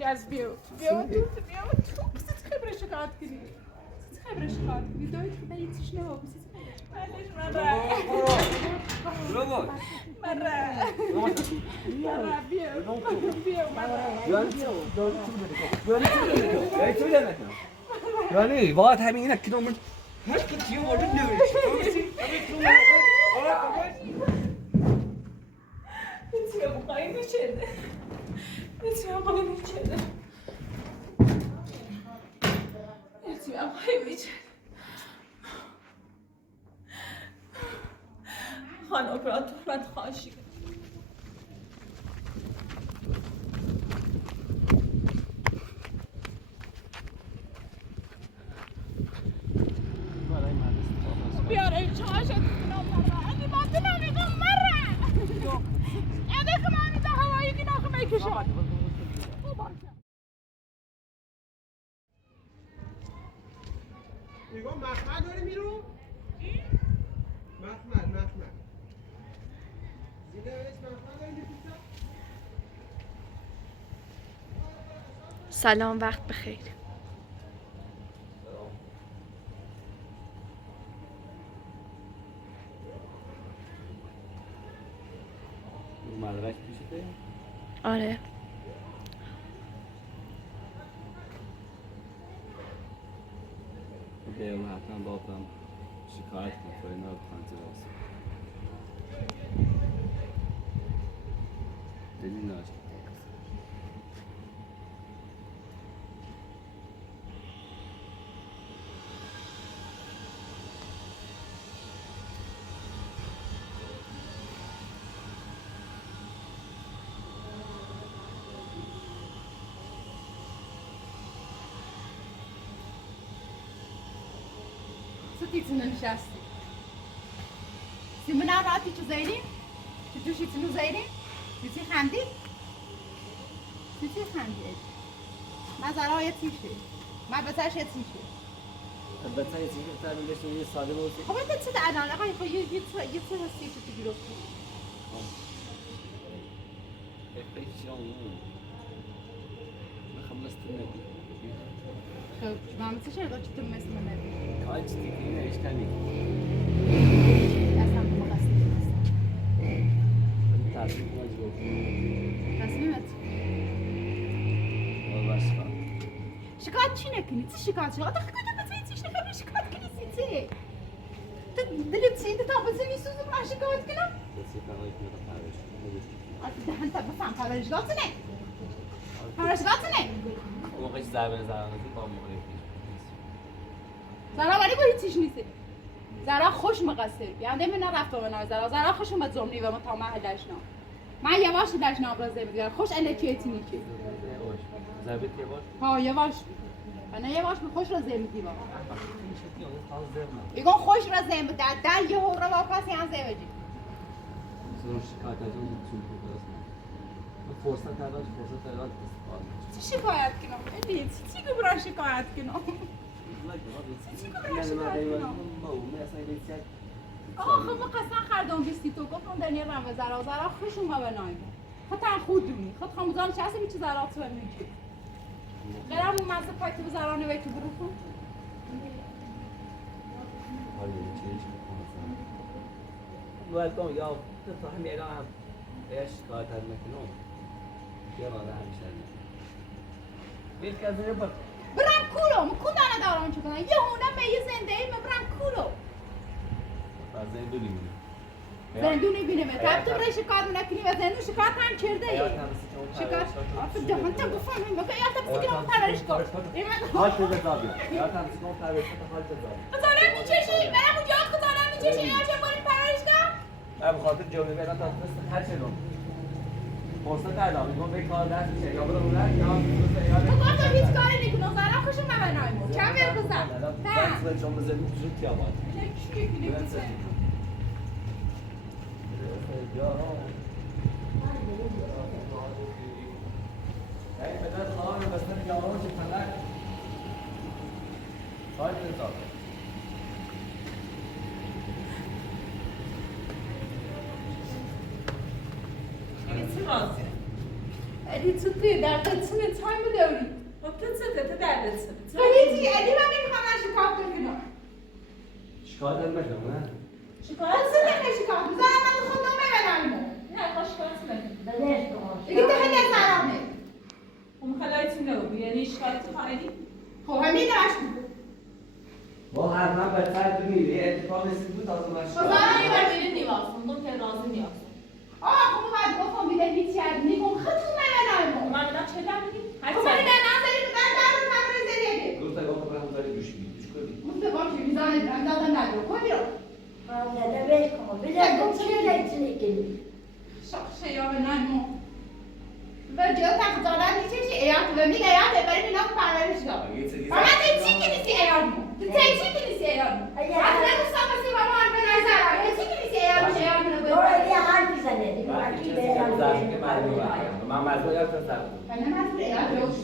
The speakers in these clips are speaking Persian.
از بیوت بسیت خبره شکایت کنی خبره شکایت کنی دایت که دیتیش نه بسیت معلش برو مرة يعني بعد همين كده من هاش كنت يوم ولا نوي انت يا مقايمة كده انت يا مقايمة كده انت يا مقايمة كده خان اپراتورت خواهشی بیاره چاشت کنم مرة عندي ما تنامي غم مرة انا كمان اذا هواي كنا خمي كشا نگاه مخمل داره میرو؟ مخمل زیده اسم مخمل داره میپیسه؟ سلام وقت بخیر مدرک پیشته؟ آره بیام حتما بابم شکایت کنم اینا کنترل دلیل نداشت سكيتنا نشاستي سيمنا راتي تزايرين تدوشي تنو زايرين تيتي خاندي ما زرايا تيشي ما بتاش تيشي البته یه چیزی که تعمیر بشه یه ساده باشه خب انت تصدق انا آقای خو یه هستی تو گیرفتی ايش يوم ما خلصت النبي خب ما عملتش انا قلت تم اسم النبي كايت تيجي ايش تاني اصلا ما قصدي تعرف ما جوك تصمیمت والله شفا شکایت چی نکنی؟ چی شکایت شد؟ آخه کجا بتونی چیش نکنی شکایت کنی سیتی؟ تو دلت چی؟ انت تابت زنی سوزم را شکایت کنم؟ بس يفرق من الطاوش آخه انت بفهم پرورشگاهتونه؟ پرورشگاهتونه؟ موقعش زبان زبانتی با موقعی زرا ولی با هیچیش نیستی زرا خوش مقصر بیانده من نرفت و من زرا خوش اومد زمنی و من تا محلش نام من یواش دلش نابرازه میگم خوش الکیتی نیکی زبط یواش ها یواش انا یواش به خوش را زمدی با این میگم خوش را زمد در یه هورا واقعا سیان زمدی زور شکایت از اون تو فرصت داداش فرصت داداش چی شکایت کنم؟ ببین چی که برای شکایت کنم؟ آخه ما قصلا خردان بیستی تو گفتم دنیا رمه زرا خوش اومد به نایمه خود تن خود دونی خود خموزان چه هسته بیچه زرا تو میگی غیرم اون مزه پای تو زرا نوی تو برو کن welcome یا تو همین الان هم بهش شکایت نکنم یا ما ده همیشه بیل که از اینجا برم کولو مکون دانه دارم چه کنم یه هونه به یه زنده ای برم کولو زندونی می‌بینی زندونی بینه تب تو برای شکایت نکنی و زندون شکایت هم کرده شکایت آفه دهان تا گفتم این بگه یا تا بسی که من پرورش کن حال تو بزابی یا تا بسی که من پرورش کن حال تو بزابی خزانه میچشی برم اونجا خزانه میچشی یا چه کنیم پرورش کن من بخاطر جمعه بیدم تا دست هر چه نوم فرصت دادم میگم به کار دست میشه یا برو اونر یا تو گفتم هیچ کاری نکنم زرا خوشم مبنایمون چند برگزم نه بس شما بزنید زود تیامات چی کنیم Hey, بدأت خلاص بس أنا جاوبت فلان. هاي بالضبط. چی رازی؟ علی تو توی دردت سنه تایم داری خب تو چته دردت سنه علی علی من نمیخوام شکایت کنم شکایت نکنم نه شکایت سنه شکایت میذارم من خودم ببرم نه خوش شکایت نکنم بدهش کن دیگه تو خیلی زرامه خب خلایتی نبود یعنی شکایت خواهدی؟ خب همین داشت با هر من بدتر بمیری اتفاق رسید بود تازه من خب شکایت زارا یه بار میرین نیوازم گفت که راضی نیازم خب من گفتم بیده هیچی از نیگم خودتون ببرم من بدم چه در میگی؟ هر خب من نظری در تمر زریه روز تا گفتم برام داری گوش میدی گوش کنی مستقام چی میزانه درم دادن ندارم کنی رو بدهش کن بدهش کن چه لیتونی کنی شخص یا نمو و جا تقدارن نیچه چی ایات و میگه ایات برای مینا پرورش داد اما چی که نیستی ایات مو چی که نیستی ایات مو وقتی نگوستم بسی با ما به نظر چی که نیستی ایات مو ایات مو دوره یه حرف بزنه دیگه وقتی وکی کسی که گذشت که معلومه برم من مجبور یادتون سر بود من نمازور ایات روش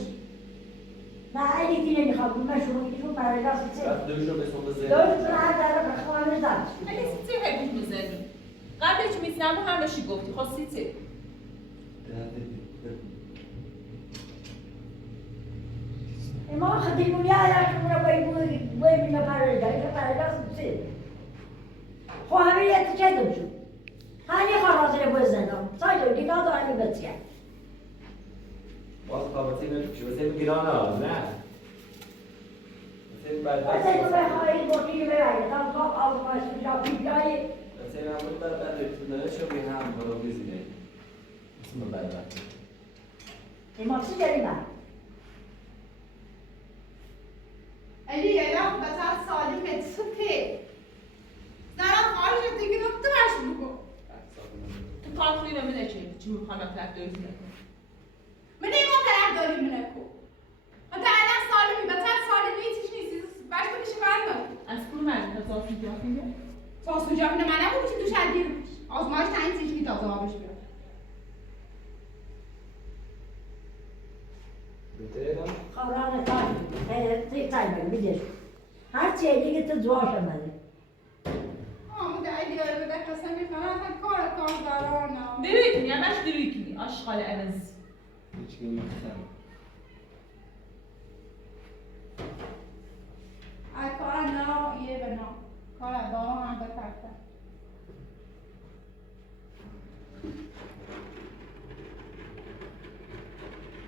نه اینی که نمیخواد من شما که تو برای دست چه وقتی دوشو به صبح زیر دوستون هر داره بخوانه داشت اگه سیتی هیچ میزنی قبلش میزنم و هم بشی گفتی خب سیتی ما خدیمونی ها که مونه باید میمه برای دست چه خب همه یه چه دوشو هنی خواهد باید زندم سای دو دیگه دارمی بسیار باز قابطی نمیشه بسید گیران ها نه بسید واسه تو بدبخت بخواهی بوکی ببری تا خواب آزمایش میشه پیجایی بسید من بود بدبخت ریتونه شو بی هم برو بیزینه اسم بدبخت ایمان چی داری من؟ علی ایات بسر سالیم اتسوکه زرم خواهش دیگه رو تو باش بگو تو کار خوبی نمیده چی میخوام اطلاع دویز نکنم من نیمون طرف داری منه کو من تا الان سالمی بسر سالمی هیچیش نیستی باش تو میشه برمه از کور مردم تا زاست میگه میگه تا سوجا کنه من نبود چی تو شدیر آزمایش تعیین چیزی تازه آبش بیاد بترم خورانه تایی تایی میدیش هر چیه دیگه تو زواش منه آمو دعیلی داره بده قسم میخوام اصلا کار دارانه دیروی کنی همش دیروی کنی آشغال عوض هیچ گیم نمیخوام ای کار نه یه بنا کار داران هم بکرده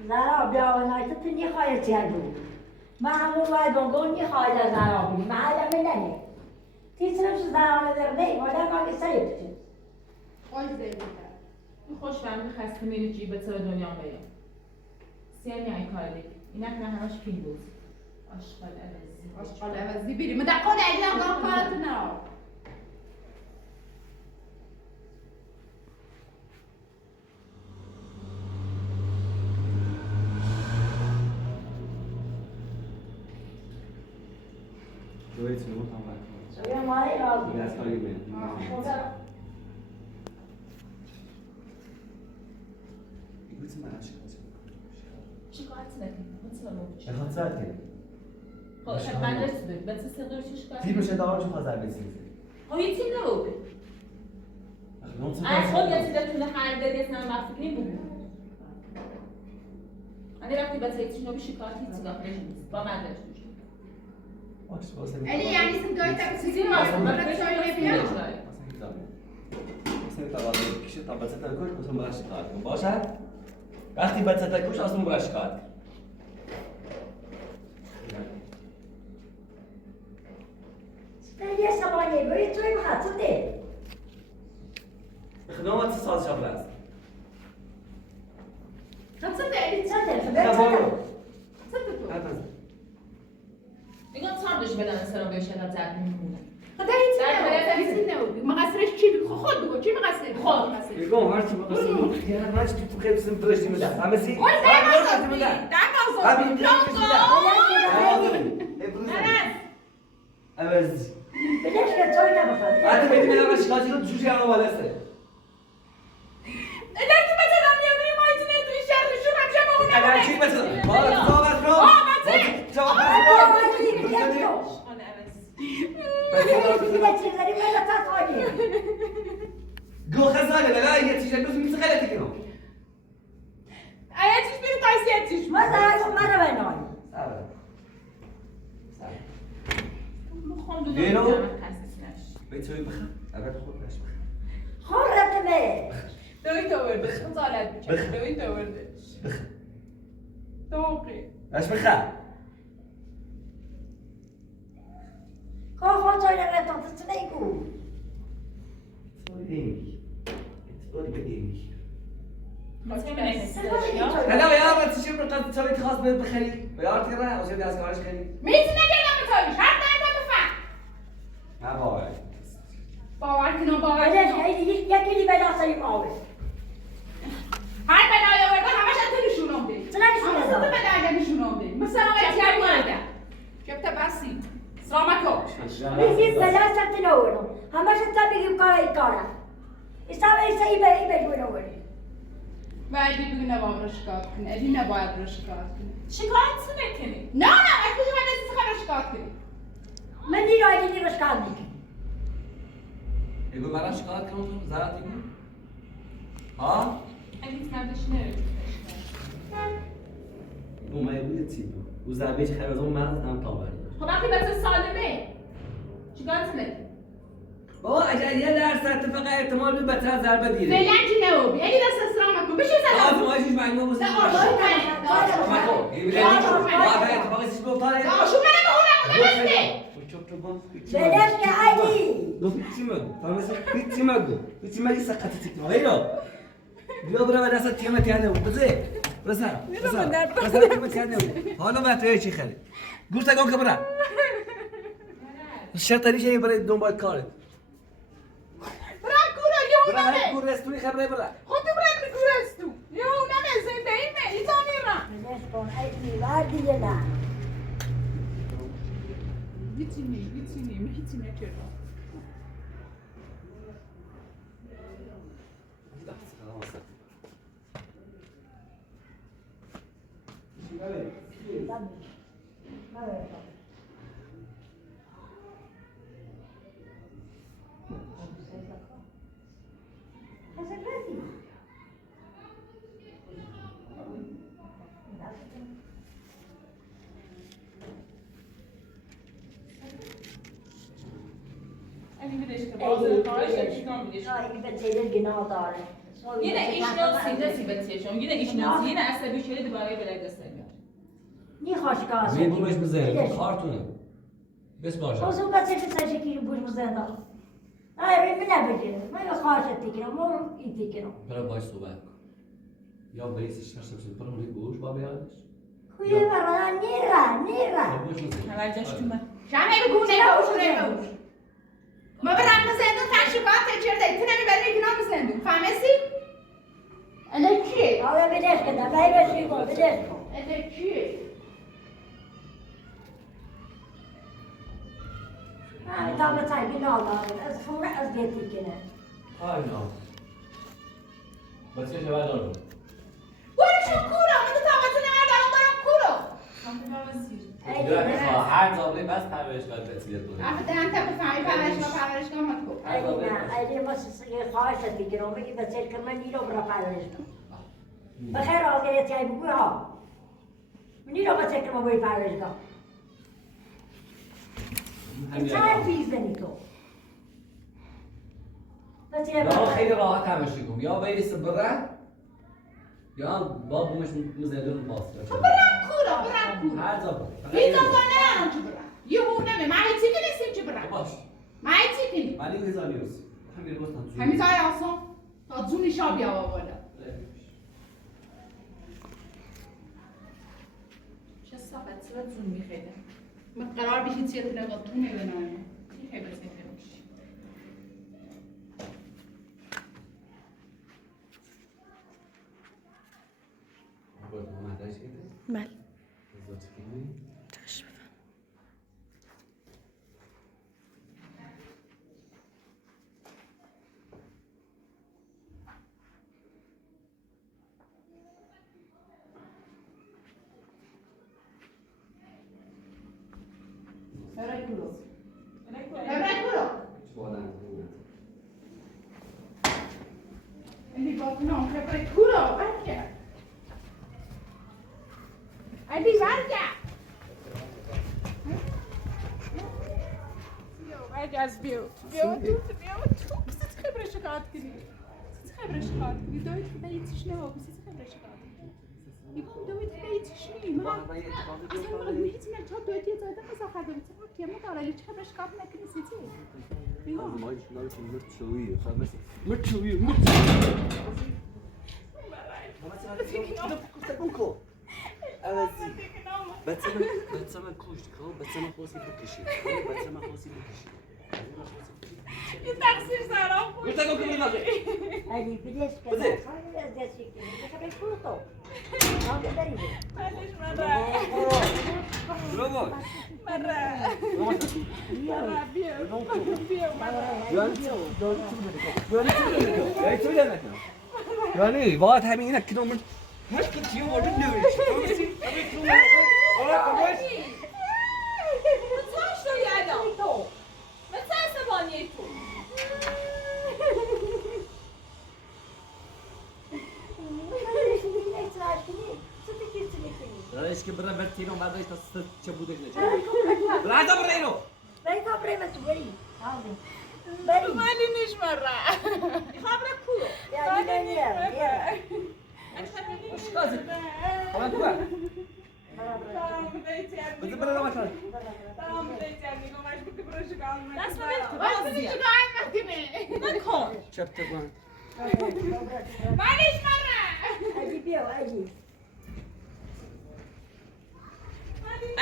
زرا بیاونای تو نیخواه چیه دو معمول باید بگو نیخواه زرا بینی محلم ننی تیسرش زرا ندرده مادر باقی سریع بچه خوش زیده خوش فهمی خسته میری جیبت سر دنیا بگم سیمی ای کار دیگه اینک نه همش پین بود آشغال عوضی آشقال عوضی بیری من در خود علی اقدام کارت نه دویت رو هم برکنم سوی مایی راضی این از کاری بید بگویت من هم شکایت نکنی مثلا نوچی بخواد ساعت کنیم خب من رسیده بچه سقیر چی شکایت فیلمش دارم چون خواهد بسید خب یه تیم نبود از خود یه چیزتونه هر دل یه سنم وقتی کنیم بگو اگه وقتی بچه یه چیزی شکایت هیچی داخلش نیست با من داشت علی یعنی سندوی تاکسی چیزی رو هست من چای نمیام تا بچه تکوش اصلا برای شکایت کن باشد؟ وقتی بچه تکوش اصلا برای شکایت کن یه سمانی باید توی بخواد تو ده خدمات ساز شغل است خمسة علی چند ده خبارو صدق حرف نزن میگم تام داشت بدن سرم بهش یاد زد میمونه خدا هیچی نبود مقصرش چی بگو خود بگو چی مقصر خود مقصر بگم هرچی بقسم خیار هرچی تو خیلی سم برشتی میده همه سی اون عوض بدهش که توی نبخواد بعد بدی میدم شکایتی رو جوجی همه بالا سره اگر چی بسه بالا صحبت کن گو خزانه بلا یه چیزی بس میشه غلطی کنم چیش ما زرگم مرا بینایی سبب میخوام دو بیرو. تا خسیس نشی. به توی بخم اول خود نش بخم خورت به دوید آوردش خجالت میکشه دوید آوردش دوقی نش بخم خود جای نمیتون تسلیگو اتفاقی بگیری هلا يا ما تشوف قد تسوي خاص بخلي بيارتي راه وزي داس كارش خلي میتونه نگردم میتونیش حرف نرده بفهم ما باور باور کنم باور بلش کنم خیلی یکی دی بلا سریم آوه هر بلای آورده همش از تو نشونم ده چرا نشونه همه داد؟ تو به درگه نشونم ده مثلا آقای تیار مانده شبت بسی سلامکو میگیم بلا سرت نورم همش تا بگیم کار کاره استعمال ای به نورم و اگه بگی نباید رو شکایت کنه اگه نباید رو شکایت کنه شکایت نکنی نه اگه بگی من از این شکایت کنی من دی رای دی بشکار میکنم يقول برا شكلات كم زرعت يقول ها اگه مردش نرید وما يقول تسيبه وزعبيش خير زمان ما هم طابعي خب وقتی بچه سالمه شکایت نکنی بابا اگر یه درصد اتفاق احتمال بود بهتر از ضربه دیره فعلا که نبودی اگه دست سلامکو بشی آه سلام ما ایش معلومه بوده نه آشوب منه ما تو يبي اتفاق سيس بوطاره آشوب منه به اونم بوده بسته بلش که عادی لو في ماجو فاهمه في ماجو في ماجو سقطتك غيره بیا برو به دست تیم تیانه بود بزه بزن تیم تیانه بود حالا ما تو چی خری گوشت گم که برا شرطی شی برای دنبال کارت برای کورا یه برا اونمه کور رستوری خبره برا خود تو برای می کورستو یه اونمه زنده ایمه ایتا میرم بلش کن عادی وردی نه میتونیم هیچی نکردم اگه میدهش که بازه کارش چیکار میدهش این به تیلر گناه داره یine işnosi nasıl batıyor? Yine işnosi, yine asabi şöyle duvara böyle gösteriyor. نی خوشگاه زين بومش بزين كارتونه بس باشه خصوصا بچه که سرش کی بوش مزنده ای من نبگیرم من خواهشت دیگرم من این دیگرم برا باش صحبت کن یا بیسش نشه بشه برو روی گوش با بیادش خویه برای نیره بوش بزين Evvelce şu ben. شمه بگو نباش نباش ما برم زندون تشریفات چرده تو نمیبری کنار زندون فهمسی؟ اله کیه؟ آقا بدش کده بای بشی کن بدش کن اله کیه؟ تا به تایی گناه داره از خونه از دیتی کنه های نه بچه شبه دارم برو شو کورا من تو طاقت نمیدارم برم کورا هر زابطه بس پرورشگاه بسیار بود اما دهن تا بفهمی پرورشگاه مات کن ایدی ما خواهشت دیگرم بگی بچه که من نیرو برا پرورش کن بخیر آگریتی های بگوی ها نیرو بچه که ما بایی پرورشگاه چند فیز بنی تو بچه یا خیلی راحت همشی کن یا بیس بره یا با بومش مزدون باز برم کورا هر زابطه هیچ زنده نرم چه برم یه هونمه من هیچی که نیستیم چه برم باش من هیچی که نیم من این هزار نیوز همین روز تنظیم همیز های آسان تا جونی شا بیا بالا چه صحبت صورت زون میخیده. من قرار بشید چیه تو نگاه تو نبینایی این خیلی بسیار میشه. بله برای کورو برای کورو این نگاه کنم برای کورو برای علی برگرد برگرد بیا تو بسیت خبره شکایت کنی بسیت خبره شکایت کنی دایت که دیتیش نه بسیت خبره شکایت کنی ایوان دایت که دیتیش نیم اصلا من هیچ مرچا دایت یه زایده قصا خرده بیتی خود که مداره چه خبره شکایت نکنی سیتی ایوان ما هیچ ناوی که مرچویه خواهد مثل مرچویه بکو عوضی بچه من کشت خب بچه من خواستی بکشی بچه من خواستی بکشی این تقصیر سرام بود گفتم که میلاده علی بدش کن بده. خواهی از دست کنی بخبر پول تو آقا دارید بلش مره برو باش مره بیا بیا مره یعنی باید همین اینه که من هر کی تیو وارد نمیشه Co što jada? Ma co se banje tu? داداش که برم برتینو بعدش تا چه بودش نشه رادا برینو بری تا بریم تو بری بری ولی نیش مره Habra kulo. یا بیا اشکازی خواهد کوه بده برای رو باشد Dast me vel tu ولی bazija. شکایت نکنی Nakon. چپ تکن ولیش مره علی بیا علی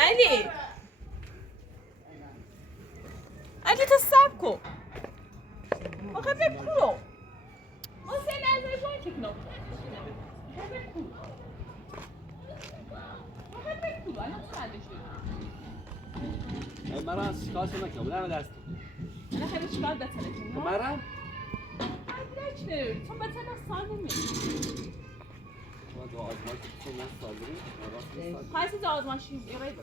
Ali. Ali ta sabko. Akhe be kulo. O sen lazım bana çekin o. Akhe be kulo. Akhe be kulo. Ana kardeşim. مرا شکایت نکنم بودم دست Ana hadi çıkar da telefonu. مرا Hadi ne? Sen bana sandın دو آزمایش تو من سالمی Haysi de azmaşıyım. Evet.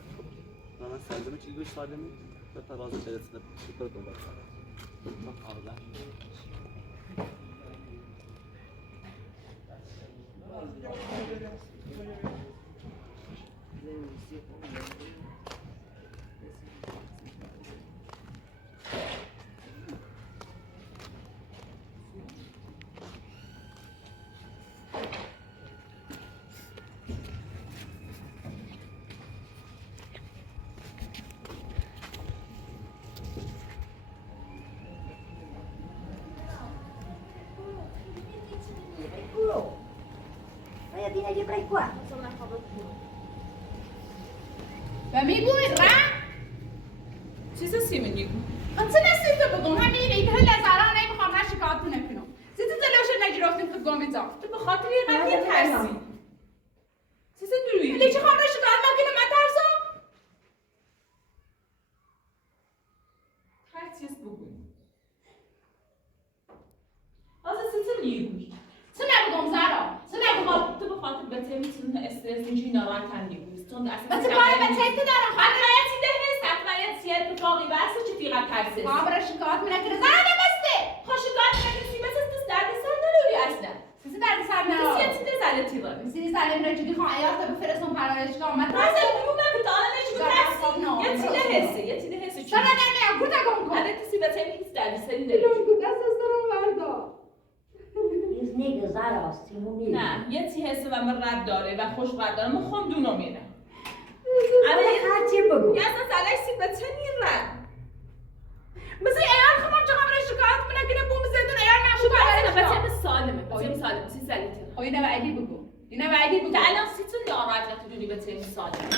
من سالمی چیزی دوش سالمی به ترازو برسیده بکر دو بار آقا Saya tinggal di Prekua. و میگوید رم Size simin انت نسیت بگم همین ایده لزرا نمیخوام من شکایت نکنم سیت جلوش نگرفتیم که گامی زا تو به خاطر یه قضیه ترسی Size ولی duruyor. چه خواهم شکایت نکنم من ترسم Her ses bugün. Azı size niye چه نبگم زرا چه نبگم تو به خاطر بهتر میتونی استرس اینجوری ناراحت نیست چون اصلا بس کاری به چیت دارم حتما یه چیزی هست حتما یه چیزی اتفاقی واسه چی تیغ ترسه خواهم را شکایت نکنه زرا بسته خوشگاه نمیسی مثل تو درد سر نداری اصلا سیسی درد سر کسی نرا یه چیزی زده تیغه سیسی زلم را جدی خواهم ایاز تا بفرستم پرارشگاه من مثلا ترسم میمونه که تا الان نشون ترسی یه چیزی هستی یه چیزی هستی چی سر نمیام گوتا گم کن الان کسی به تیمی هیچ دردی سری دلم نداری گو دست از درم بردا Biz ne güzel aslında. نه یه چیزی هست و من رد داره و خوش رد داره من خودم دونو میره Ama her şey bu. یه اصلا سلای به چه میره مثل ایار خواهم چقدر را شکایت نکنه بوم زدون ایار شو نشکایت بس نکنه بس سالمه بس سالمه سی زلیتی خب اینه بعدی بگو اینه بعدی بگو تا الان سی تو ناراحت نتونی به تیم سالمه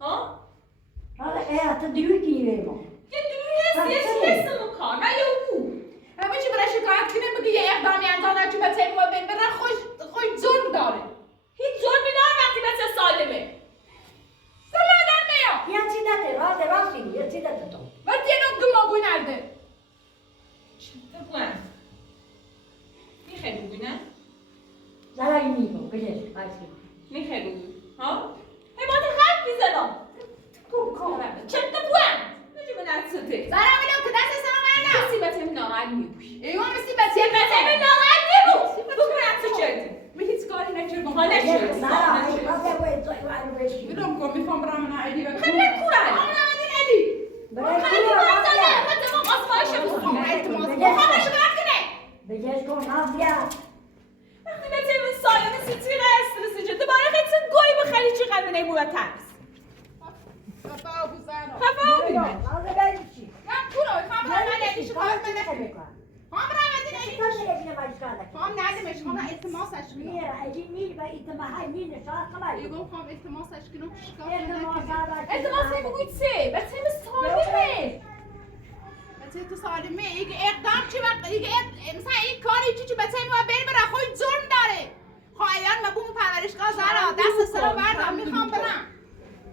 ها Hadi hayatı diyor ki yiyeyim. یه دوری هست یه چیزی هست اون کار نه یه او همه چی برای شکایت کنه بگی یه اقدامی انجام داد که به تیم ما بین برن خوش ظلم داره هیچ ظلمی داره وقتی بچه سالمه سلام در میام Ya çiğdete, hadi rasti, ya çiğdete to. و تینو گماگوی نرده چی بگویم میخوای بگوی نه Zarar yemiyor, bilir, hadi. میخوای بگوی ها هی باید حرف میزنم Kum kavram. چه بگویم نجی به نفسته زرم اینم که دست سلام اینا کسی به تیم ناراحت میگوی ایوان مثل بچه به تیم ناراحت میگو بگو نفسه چه من هیچ کاری نکردم حالا Zara, hadi hadi. تو نازیا وقتی به تیم سالم سیتیره استرسی جد دوباره خیلی گوی بخری چی قلب نیمو و ترس خفا ابو زهرا خفا بیمه نازه بری چی؟ من کورای خام را ندیش خام را خام ندیمش خام التماسش کنم ایگو خام التماسش کنم التماس نمیگوید سه به تیم سالمه بچه تو سالمه ایگه اقدام چی وقت ایگه مثلا این کاری چی بچه ما بری برای خود جرم داره خواهیان ما بوم پرورشگاه زهرا دست سر بردم میخوام برم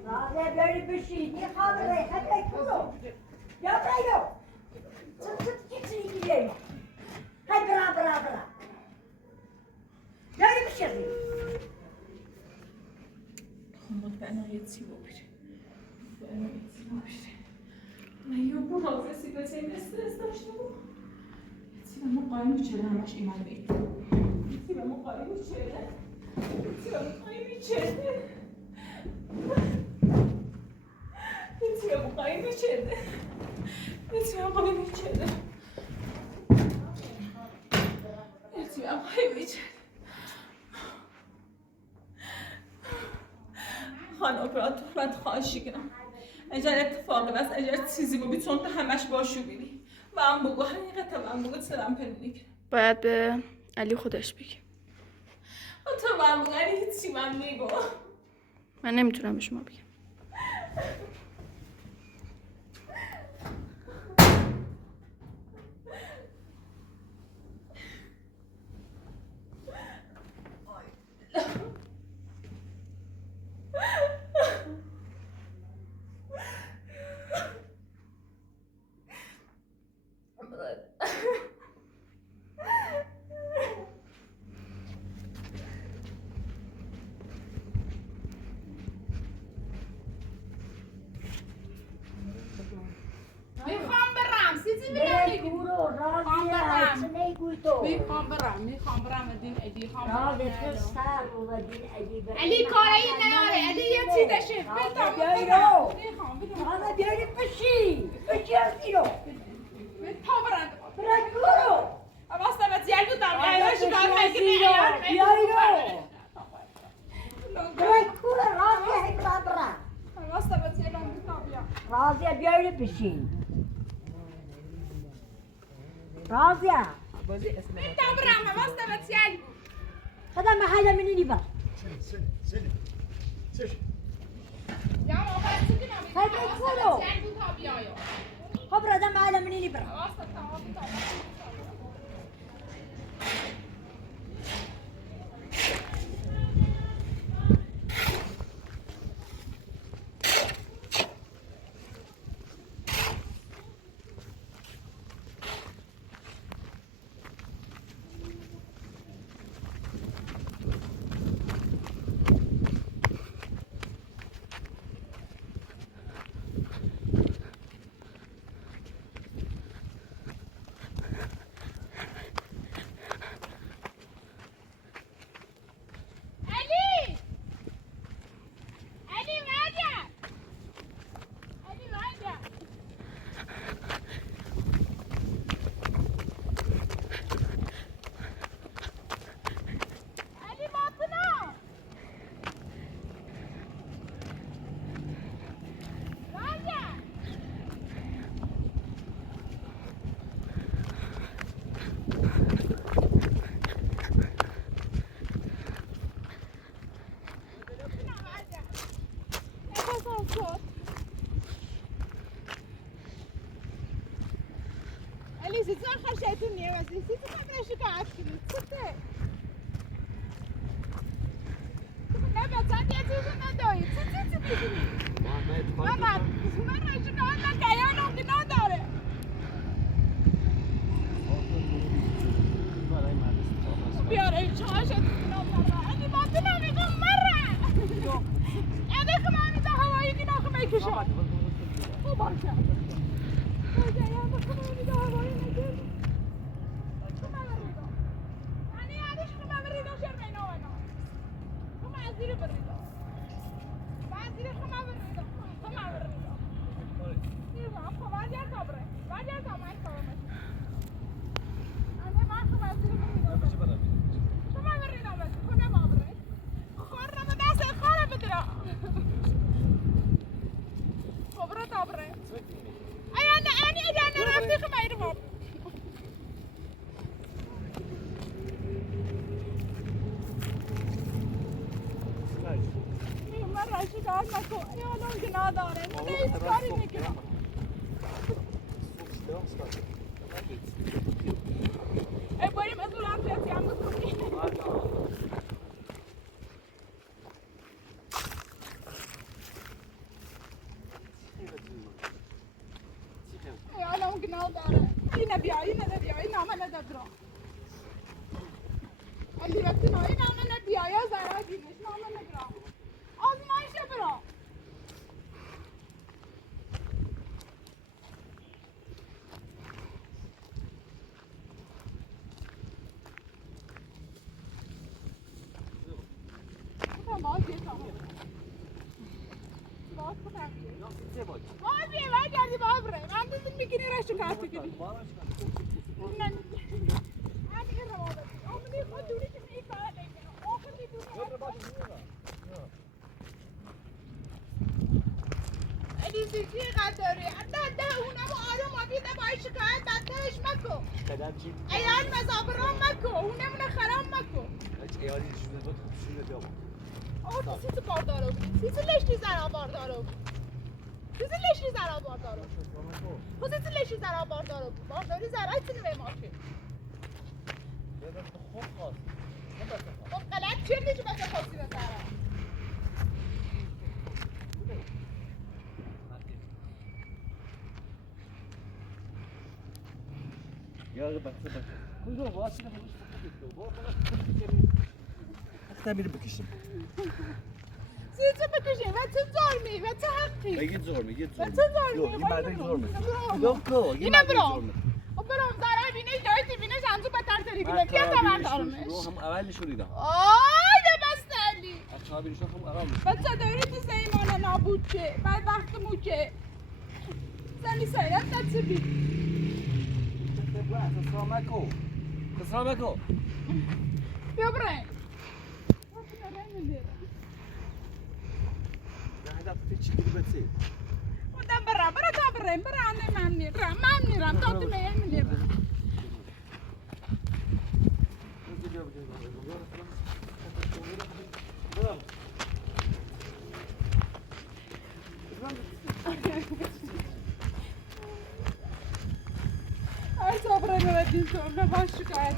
نازه بری بشی میخوام ریخت کنم یا برایو چی میگیری های برا بری بشی مطمئنم یه چی ببیره من یه برازه سیبته این استرس داشته بود یه چی به ما قایم میچره همش ایمان بید یه چی به ما قایم میچره یه چی به ما قایم میچره یه چی به ما قایم میچره یه چی به ما قایم میچره یه چی به ما قایم میچره خانم اپراتور من خواهشی کنم اگر اتفاقی بس اگر چیزی ببینی چون تو همش باشو بینی و هم بگو حقیقت و هم بگو سلام پنونی کنم باید به علی خودش بگی. تو با هم بگو علی هیچی من میگو من نمیتونم به شما بگم. میخوام برم سیزی بری میگم کورو رازیا چه نیگوی تو میخوام برم دین ادی خام رازه تو سر و دین عجیبه علی کاری نداره علی یه چی دشه بلتم بیایی رو حالا بیایی بشی از اینو تا برم برای کورو واسه به زیاد بودم ایاش کار بیایی رو برای کورو رازیا حکمت برم واسه به زیاد بودم رازیا بیایی بشی رازیا بلتم برم واسه به زیاد بود خدا محل منینی با یا ما بس دیدم خیلی کورو زیاد بود تا بیایم خب ردا محل منینی برم واسه تمام تا Elise, tu as acheté tout le monde, si tu as acheté tout le monde, c'est لا بتاعتي أساسا ندوي تسيتي مرة شو عندك عيال وكنا داره بياري شاشة مرة أنا ما تنامي مرة أنا كمان ده هواي كنا خمي كشاف مو برشا أنا كمان ده هواي نجيب كمان بريدو يعني عادش كمان بريدو شرمينو أنا عزيري بالرضا عزيري خما بالرضا خما بالرضا يبقى خما جا كبره ما جا كمان كمان أنا ما خما عزيري بالرضا فرار نکن ایالان گناه داره من هیچ کاری میکنم ای بریم از اون لحظه هم بکنیم ایالان گناه داره اینه بیا این نامه ندادرم علی وقتی نایی نامه نبیا یا زرا گیرش نامه نگرام آزمایش برام گردی بابره من دیدیم میگیری رشو کارتی کنی من این روابط آمدی خود دوری که می کار نکنم آخری علی زیجی قداری ده اونم آروم آبیده باید شکایت بدهش مکو ایال مزابران مکو اونمونه خرام مکو ایالی شده بود شده بیا آقا سیسی باردارو سیسی لشتی زرا باردارو سیسی لشتی زرا باردارو خود سیسی لشتی زرا باردارو بارداری زرا چی نمی ماشی خوب خواست خب غلط چیه نیچه بسه خواستی به زرا یا بچه کجا واسه نمیشه اختار میره بکشیم سیسی بکشیم و چه زرمی و چه حقی بگید زرمه و چه زرمی این مردم زرمه اینه برام برام زرا بینش جایی بینش انزو بتر تری بینه بیا تمر دارمش هم اول شوریدم آی ده بسته علی اچها بینش هم آرام بچه داری تو زیمان نابود چه بعد وقت مو چه زنی سایت نچه بی تسلامکو بیا برای بودم برا تا بریم برا انه من میرم تا تو میرم ای صبره نبودین صبره باش شکایت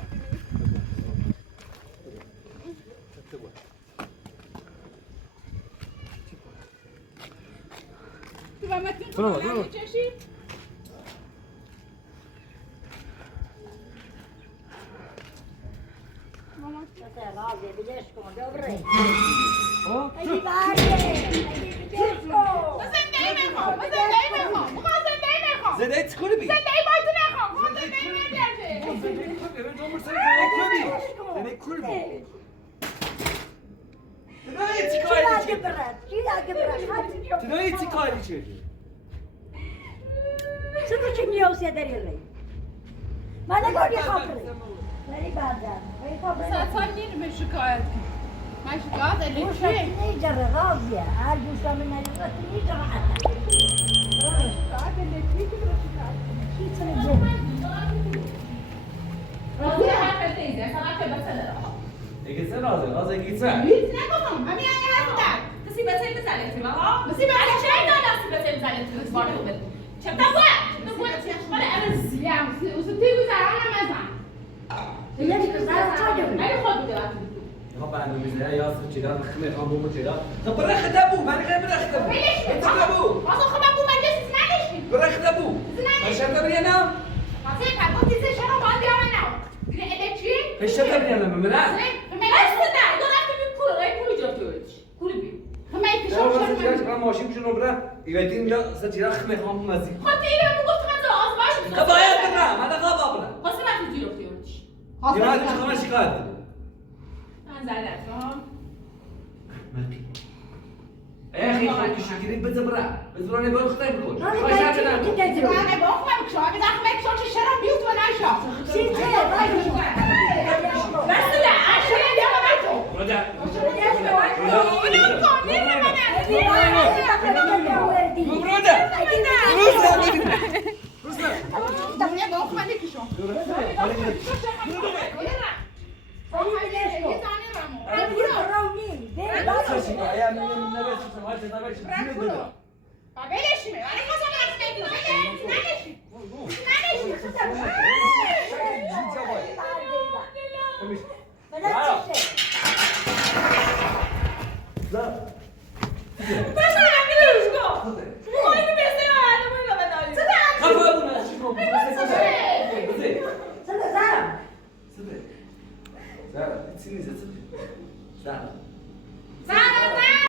تو با متین خواهنم میچشی؟ راضی بجش کن دوباره ایدی برگه ایدی بجش کن زندهی میخوام زنده چی کنی بی؟ زندهی باید نخوام زندهی نگرده زنده کل بی تنایی چی کاری چه؟ سبو چی نیوزی داری لی من نگوری خاطره نری بعدم ساعت میرم شکایت من شکایت گوشت نیجره راضیه هر گوشت من نیجره نیجره شکایت الکتریکی رو شکایت چی تونه راضی حرف دیگه فقط که بسه اگه سه رازه اگه سه هیچ نگفتم همین حرف در کسی به تیم بزنه تیم ها بسی به چه دادم سی به تیم بزنه تیم بارو بده چه ولی انا زیام و تیگو زرانه مزن یکی بزنه چا جوری اگه خود بده خب بعد میشه یا چرا خمه خام بو چرا خب برخ دبو من خیلی برخ دبو دبو واسه خودم بو مگه چیز نداشتی برخ دبو ماشا برينا واسه پاکو چیز شما باید بیامنم دیگه الکتریک ايش برينا ممرا هسته دو رفته بی کلو رای کلو جاتوش کلو بی همه لا ایتشون بس شد تيجي ماشي بشنو برا يبدين لا سجرا خمه خام مزي خود اینو میگفت من آزمایش قبايا برا ما ده قبا برا واسه من تو جیرفتی اونش يا ما تجي خمس شكات من زدم يا اخي خليك شاكرين بزبرا بزبرا نبغى نختار بكل هذه خلاص باید هاتنا چی تدرو من باخمم شما به داخل یک شوچ شرم بیوت و نشا چی چه باید بس ده عشان رجع دنیا باخمم یکیشون رونی خشی که ایا من نبست شما چه نبست چی بدرا بلشی من خواستم برات بگم ننشی Zara,